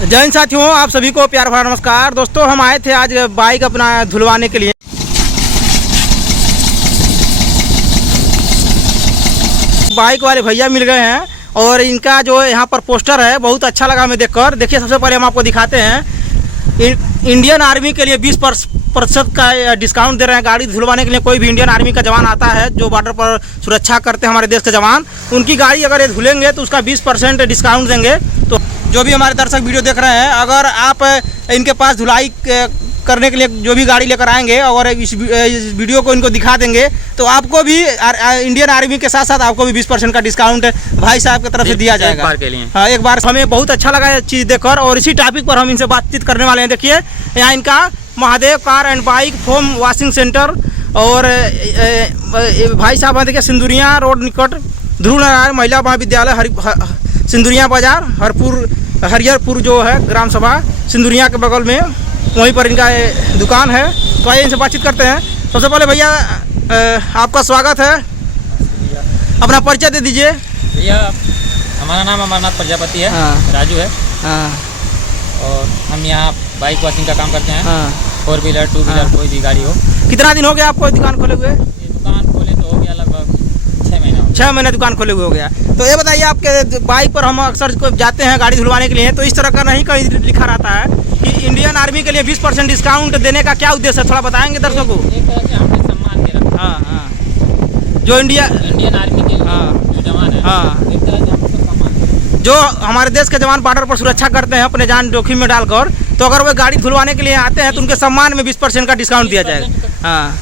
जय हिंद साथियों, आप सभी को प्यार भरा नमस्कार। दोस्तों, हम आए थे आज बाइक अपना धुलवाने के लिए। बाइक वाले भैया मिल गए हैं और इनका जो यहाँ पर पोस्टर है बहुत अच्छा लगा हमें देखकर। देखिए, सबसे पहले हम आपको दिखाते हैं इंडियन आर्मी के लिए 20% का डिस्काउंट दे रहे हैं। गाड़ी धुलवाने के लिए कोई भी इंडियन आर्मी का जवान आता है जो बॉर्डर पर सुरक्षा करते हैं हमारे देश के जवान, उनकी गाड़ी अगर ये धुलेंगे तो उसका 20% डिस्काउंट देंगे। तो जो भी हमारे दर्शक वीडियो देख रहे हैं, अगर आप इनके पास धुलाई करने के लिए जो भी गाड़ी लेकर आएंगे और इस वीडियो को इनको दिखा देंगे तो आपको भी इंडियन आर्मी के साथ साथ आपको भी 20% का डिस्काउंट भाई साहब की तरफ से दिया जाएगा। एक बार के लिए। हाँ, एक बार। हमें बहुत अच्छा लगा ये चीज़ देखकर और इसी टॉपिक पर हम इनसे बातचीत करने वाले हैं। देखिए, यहाँ इनका Mahadev car and bike foam washing centre और भाई साहब देखिए सिंदुरिया रोड निकट ध्रुव नारायण महिला महाविद्यालय सिंदुरिया बाजार हरिहरपुर जो है ग्राम सभा सिंदुरिया के बगल में, वहीं पर इनका दुकान है। तो आइए इनसे बातचीत करते हैं। सबसे पहले भैया आपका स्वागत है, अपना परिचय दे दीजिए। भैया, हमारा नाम अमरनाथ प्रजापति है। हाँ। राजू है। हाँ। और हम यहाँ बाइक वॉशिंग का काम करते हैं। हाँ। 4 व्हीलर 2 व्हीलर कोई भी गाड़ी हो। कितना दिन हो गया आपको दुकान खोले हुए? ये दुकान खोले तो हो गया लगभग 6 महीना। 6 महीने दुकान खोले हुए हो गया। तो ये बताइए, आपके बाइक पर हम अक्सर जाते हैं गाड़ी धुलवाने के लिए, तो इस तरह का नहीं कहीं लिखा रहता है कि इंडियन आर्मी के लिए 20% डिस्काउंट देने का क्या उद्देश्य है, थोड़ा बताएंगे दर्शकों को। एक तरह से हमने सम्मान दे रखा है। हाँ हाँ। जो इंडियन आर्मी के जो जवान है, हाँ, एक तरह से हम उसको सम्मान जो हमारे देश के जवान बॉर्डर पर सुरक्षा करते हैं अपने जान जोखिम में डालकर, तो अगर वो गाड़ी धुलवाने के लिए आते हैं तो उनके सम्मान में 20% का डिस्काउंट दिया जाएगा। हाँ,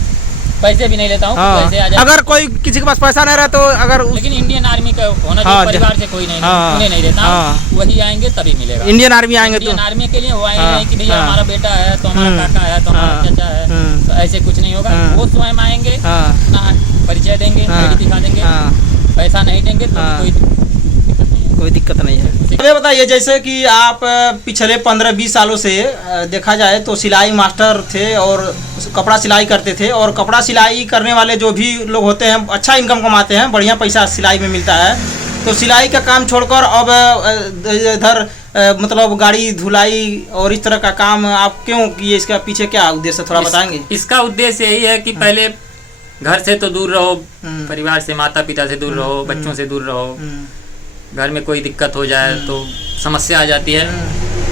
पैसे भी नहीं लेता हूँ। हाँ। पैसे आ जाए। अगर कोई किसी के पास पैसा नहीं रहा तो अगर लेकिन इंडियन आर्मी का होना हाँ, चाहिए, परिवार से कोई नहीं, हाँ, उन्हें नहीं देता। हाँ। वही आएंगे तभी मिलेगा। इंडियन आर्मी आएंगे तो इंडियन आर्मी के लिए वो आएंगे हाँ, नहीं कि भैया हाँ। हमारा बेटा है तो हमारा काका है तो हमारा चाचा है, तो ऐसे कुछ नहीं होगा। हाँ। वो स्वयं आएंगे, हाँ, अपना परिचय देंगे, हाँ, आईडी दिखा देंगे, हाँ, पैसा नहीं देंगे तो हाँ। कोई दिक्कत नहीं है। कोई दिक्कत नहीं है। ये बताइए, जैसे कि आप पिछले 15-20 सालों से देखा जाए तो सिलाई मास्टर थे और कपड़ा सिलाई करते थे, और कपड़ा सिलाई करने वाले जो भी लोग होते हैं अच्छा इनकम कमाते हैं, बढ़िया पैसा सिलाई में मिलता है। तो सिलाई का काम छोड़कर अब इधर मतलब गाड़ी धुलाई और इस तरह का काम आप क्यों किए? इसका पीछे क्या उद्देश्य थोड़ा बताएंगे? इसका उद्देश्य यही है कि पहले घर से तो दूर रहो, परिवार से, माता पिता से दूर रहो, बच्चों से दूर रहो। घर में कोई दिक्कत हो जाए तो समस्या आ जाती है।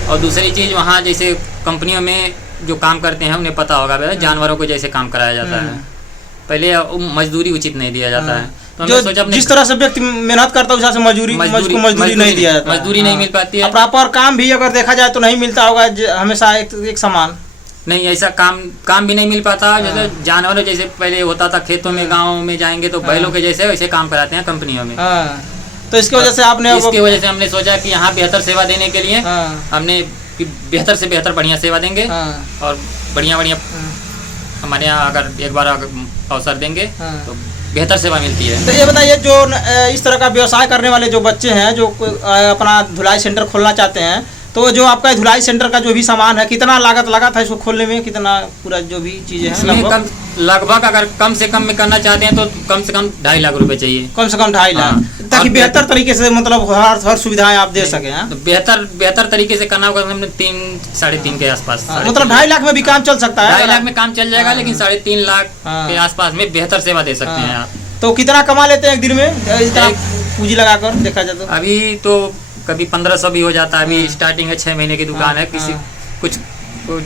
और दूसरी चीज़, वहाँ जैसे कंपनियों में जो काम करते हैं उन्हें पता होगा भैया, जानवरों को जैसे काम कराया जाता है, पहले मजदूरी उचित नहीं दिया जाता है। तो जो सोचा जिस तरह से व्यक्ति मेहनत करता है उस से मजदूरी नहीं दिया जाता, मजदूरी नहीं मिल पाती है। प्रॉपर काम भी अगर देखा जाए तो नहीं मिलता होगा हमेशा एक समान। नहीं, ऐसा काम भी नहीं मिल पाता। जैसे जानवरों जैसे पहले होता था, खेतों में गाँव में जाएंगे तो बैलों के जैसे वैसे काम कराते हैं कंपनियों में। तो इसकी वजह से हमने सोचा कि यहाँ बेहतर सेवा देने के लिए हमने बेहतर से बेहतर बढ़िया सेवा देंगे और बढ़िया हमारे यहाँ अगर एक बार अवसर देंगे तो बेहतर सेवा मिलती है। तो ये बताइए, जो इस तरह का व्यवसाय करने वाले जो बच्चे हैं जो अपना धुलाई सेंटर खोलना चाहते हैं, तो जो आपका धुलाई सेंटर का जो भी सामान है, कितना लागत लगा था इसको खोलने में? कितना पूरा जो भी चीजें हैं लगभग अगर कम से कम में करना चाहते हैं तो कम से कम 2.5 लाख रुपए चाहिए। कम से कम 2.5 लाख, ताकि बेहतर तरीके से मतलब हर सुविधाएं आप दे सके। तो बेहतर तरीके से करना होगा। हमने 3-3.5 के आसपास, मतलब 2.5 लाख में भी काम चल सकता है। 2.5 लाख में काम चल जाएगा, लेकिन 3.5 लाख के आसपास में बेहतर सेवा दे सकते हैं आप। तो कितना कमा लेते हैं एक दिन में इतना पूंजी लगाकर देखा जाए तो? अभी तो कभी 1500 भी हो जाता है। अभी स्टार्टिंग है, 6 महीने की दुकान है। किसी कुछ को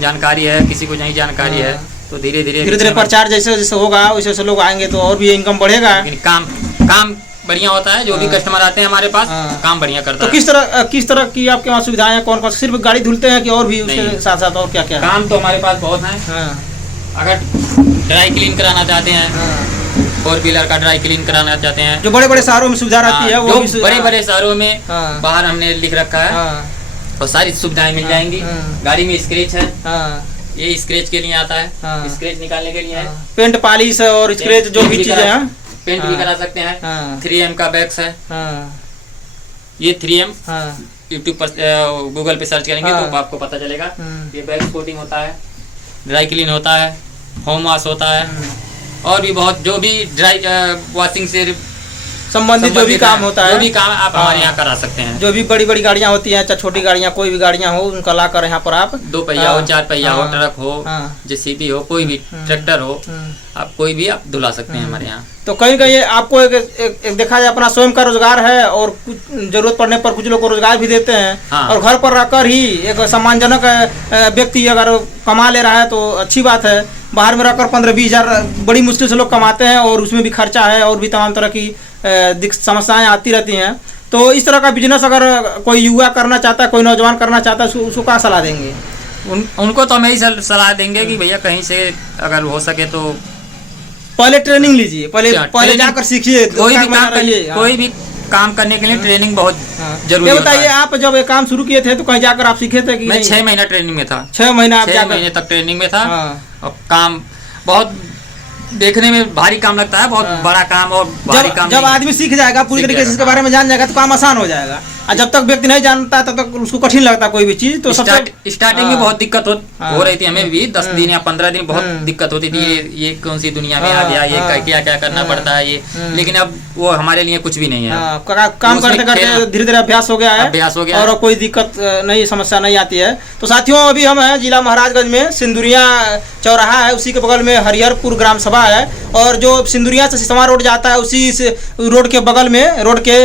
जानकारी है, किसी को नहीं जानकारी है, तो धीरे धीरे प्रचार जैसे जैसे होगा वैसे वैसे लोग आएंगे तो और भी इनकम बढ़ेगा। काम बढ़िया होता है। जो भी कस्टमर आते हैं हमारे पास, काम बढ़िया करता है। तो किस तरह की आपके वहाँ सुविधाएं हैं? कौन कौन? सिर्फ गाड़ी धुलते हैं कि और भी उसके साथ साथ और क्या क्या काम? तो हमारे पास बहुत है। अगर ड्राई क्लीन कराना चाहते हैं, 4 व्हीलर का ड्राई क्लीन कराना चाहते हैं, जो बड़े बड़े शहरों में सुविधा रहती है, वो बड़े शहरों में बाहर हमने लिख रखा है और सारी सुविधाएं मिल जाएंगी। गाड़ी में स्क्रैच है, ये स्क्रैच के लिए आता है, स्क्रैच निकालने के लिए है। पेंट पॉलिश और स्क्रैच जो भी चीजें हैं, पेंट भी करा सकते हैं। 3M का बैग्स है। ये 3M यूट्यूब पर गूगल पे सर्च करेंगे तो आपको पता चलेगा। ये बैग कोटिंग होता है, ड्राई क्लीन होता है, होम वॉश होता है, और भी बहुत जो भी ड्राई वॉशिंग से संबंधित जो भी काम होता है, जो भी काम आप हमारे यहाँ करा सकते हैं। जो भी बड़ी बड़ी गाड़ियाँ होती हैं, चाहे छोटी गाड़ियाँ, कोई भी गाड़ियाँ हो, उनका लाकर यहाँ पर आप 2 पहिया हो, 4 पहिया हो, ट्रक हो, जेसीबी हो, कोई भी ट्रैक्टर हो, आप कोई भी आप धुला सकते हैं हमारे यहाँ। तो कहीं कहीं आपको एक देखा जाए अपना स्वयं का रोजगार है, और कुछ जरूरत पड़ने पर कुछ लोग को रोजगार भी देते हैं। हाँ। और घर पर रहकर ही एक सम्मानजनक व्यक्ति अगर कमा ले रहा है तो अच्छी बात है। बाहर में रहकर 15-20 हज़ार बड़ी मुश्किल से लोग कमाते हैं, और उसमें भी खर्चा है और भी तमाम तरह की समस्याएं आती रहती हैं। तो इस तरह का बिजनेस अगर कोई युवा करना चाहता है, कोई नौजवान करना चाहता है, उसको क्या सलाह देंगे? उनको तो हम यही सलाह देंगे कि भैया कहीं से अगर हो सके तो पहले ट्रेनिंग लीजिए, पहले जाकर सीखिए। कोई भी काम करने के लिए ट्रेनिंग बहुत जरूरी है। बताइए, आप जब ये काम शुरू किए थे तो कहीं जाकर आप सीखे थे कि मैं 6 महीना ट्रेनिंग में था। 6 महीना 6 महीने तक ट्रेनिंग में था। और काम बहुत देखने में भारी काम लगता है, बहुत बड़ा काम और भारी काम। जब आदमी सीख जाएगा, पूरी तरीके से इसके बारे में जान जाएगा तो काम आसान हो जाएगा। और जब तक व्यक्ति नहीं जानता तब तक उसको कठिन लगता कोई भी चीज। तो स्टार्टिंग में बहुत दिक्कत हो रही थी हमें भी। 10 दिन या 15 दिन बहुत दिक्कत होती थी। ये कौन सी दुनिया में आ गया, ये क्या क्या करना पड़ता है ये। लेकिन अब वो हमारे लिए कुछ भी नहीं है। काम करते करते धीरे धीरे अभ्यास हो गया और कोई दिक्कत नहीं, समस्या नहीं आती है। तो साथियों, अभी हम हैं जिला महाराजगंज में, सिंदुरिया चौराहा है, उसी के बगल में हरिहरपुर ग्राम सभा है। और जो सिंदुरिया से सिसवा रोड जाता है, उसी रोड के बगल में, रोड के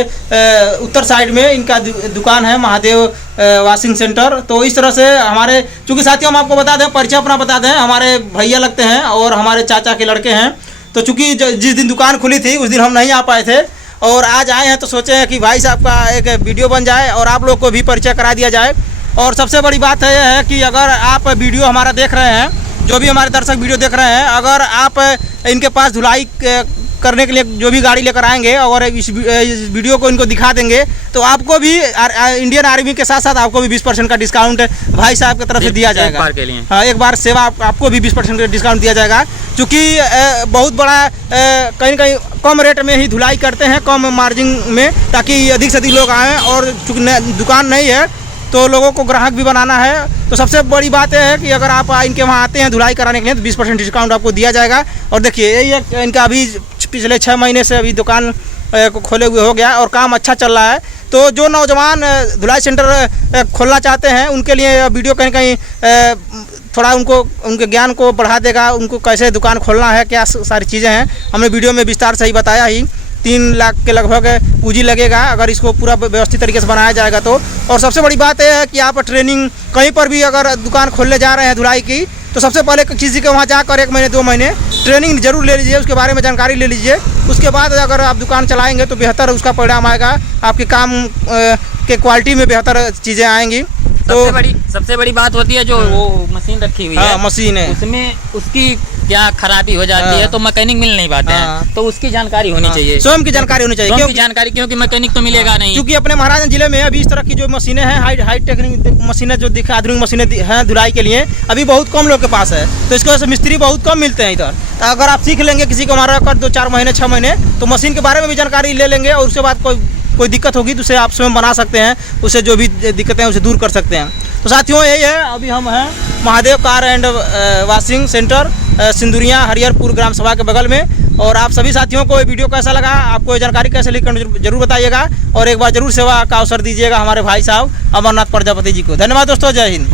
उत्तर साइड में इनका दुकान है, महादेव वॉशिंग सेंटर। तो इस तरह से हमारे, चूँकि साथियों हम आपको बता दें, परिचय अपना बता दें, हमारे भैया लगते हैं और हमारे चाचा के लड़के हैं। तो चूँकि जिस दिन दुकान खुली थी उस दिन हम नहीं आ पाए थे, और आज आए हैं तो सोचे हैं कि भाई साहब का एक वीडियो बन जाए और आप लोग को भी परिचय करा दिया जाए। और सबसे बड़ी बात है कि अगर आप वीडियो हमारा देख रहे हैं, जो भी हमारे दर्शक वीडियो देख रहे हैं, अगर आप इनके पास धुलाई करने के लिए जो भी गाड़ी लेकर आएंगे और इस वीडियो को इनको दिखा देंगे तो आपको भी इंडियन आर्मी के साथ साथ आपको भी 20% का डिस्काउंट भाई साहब की तरफ से दिया जाएगा। एक बार के लिए, हाँ, एक बार सेवा आपको भी 20% का डिस्काउंट दिया जाएगा। क्योंकि बहुत बड़ा कहीं कहीं कम रेट में ही धुलाई करते हैं, कम मार्जिन में, ताकि अधिक से अधिक लोग आएँ। और चूँकि दुकान नहीं है तो लोगों को ग्राहक भी बनाना है। तो सबसे बड़ी बात यह है कि अगर आप इनके वहाँ आते हैं धुलाई कराने के लिए तो 20% डिस्काउंट आपको दिया जाएगा। और देखिए, यही इनका अभी पिछले 6 महीने से अभी दुकान को खोले हुए हो गया और काम अच्छा चल रहा है। तो जो नौजवान धुलाई सेंटर खोलना चाहते हैं उनके लिए वीडियो कहीं कहीं थोड़ा उनके ज्ञान को बढ़ा देगा, उनको कैसे दुकान खोलना है, क्या सारी चीज़ें हैं, हमने वीडियो में विस्तार से ही बताया ही। 3 लाख के लगभग पूंजी लगेगा अगर इसको पूरा व्यवस्थित तरीके से बनाया जाएगा तो। और सबसे बड़ी बात यह है कि आप ट्रेनिंग कहीं पर भी अगर दुकान खोलने जा रहे हैं धुलाई की, तो सबसे पहले किसी के वहाँ जाकर 1 महीने 2 महीने ट्रेनिंग जरूर ले लीजिए, उसके बारे में जानकारी ले लीजिए। उसके बाद अगर आप दुकान चलाएंगे तो बेहतर उसका परिणाम आएगा, आपके काम के क्वालिटी में बेहतर चीज़ें आएंगी। तो सबसे बड़ी बात होती है जो वो मशीन रखी हुई है, मशीन है, उसमें उसकी क्या खराबी हो जाती है तो मैकेनिक मिल नहीं पाते हैं। तो उसकी जानकारी होनी चाहिए, स्वयं की जानकारी होनी चाहिए, क्योंकि मैकेनिक तो मिलेगा नहीं। क्योंकि अपने महाराजगंज जिले में अभी इस तरह की जो मशीनें हैं, हाई टेक्निक मशीनें जो दिखा, आधुनिक मशीनें हैं धुलाई के लिए, अभी बहुत कम लोग के पास है। तो इसकी वजह से मिस्त्री बहुत कम मिलते हैं इधर। तो अगर आप सीख लेंगे किसी को हमारा कर 2-4 महीने 6 महीने, तो मशीन के बारे में भी जानकारी ले लेंगे और उसके बाद कोई दिक्कत होगी तो उसे आप स्वयं बना सकते हैं, उससे जो भी दिक्कतें हैं उसे दूर कर सकते हैं। तो साथियों, यही है, अभी हम हैं Mahadev car and washing centre, Sinduria Hariharpur ग्राम सभा के बगल में। और आप सभी साथियों को ये वीडियो कैसा लगा, आपको ये जानकारी कैसे लेकर जरूर बताइएगा और एक बार जरूर सेवा का अवसर दीजिएगा हमारे भाई साहब अमरनाथ प्रजापति जी को। धन्यवाद दोस्तों, जय हिंद।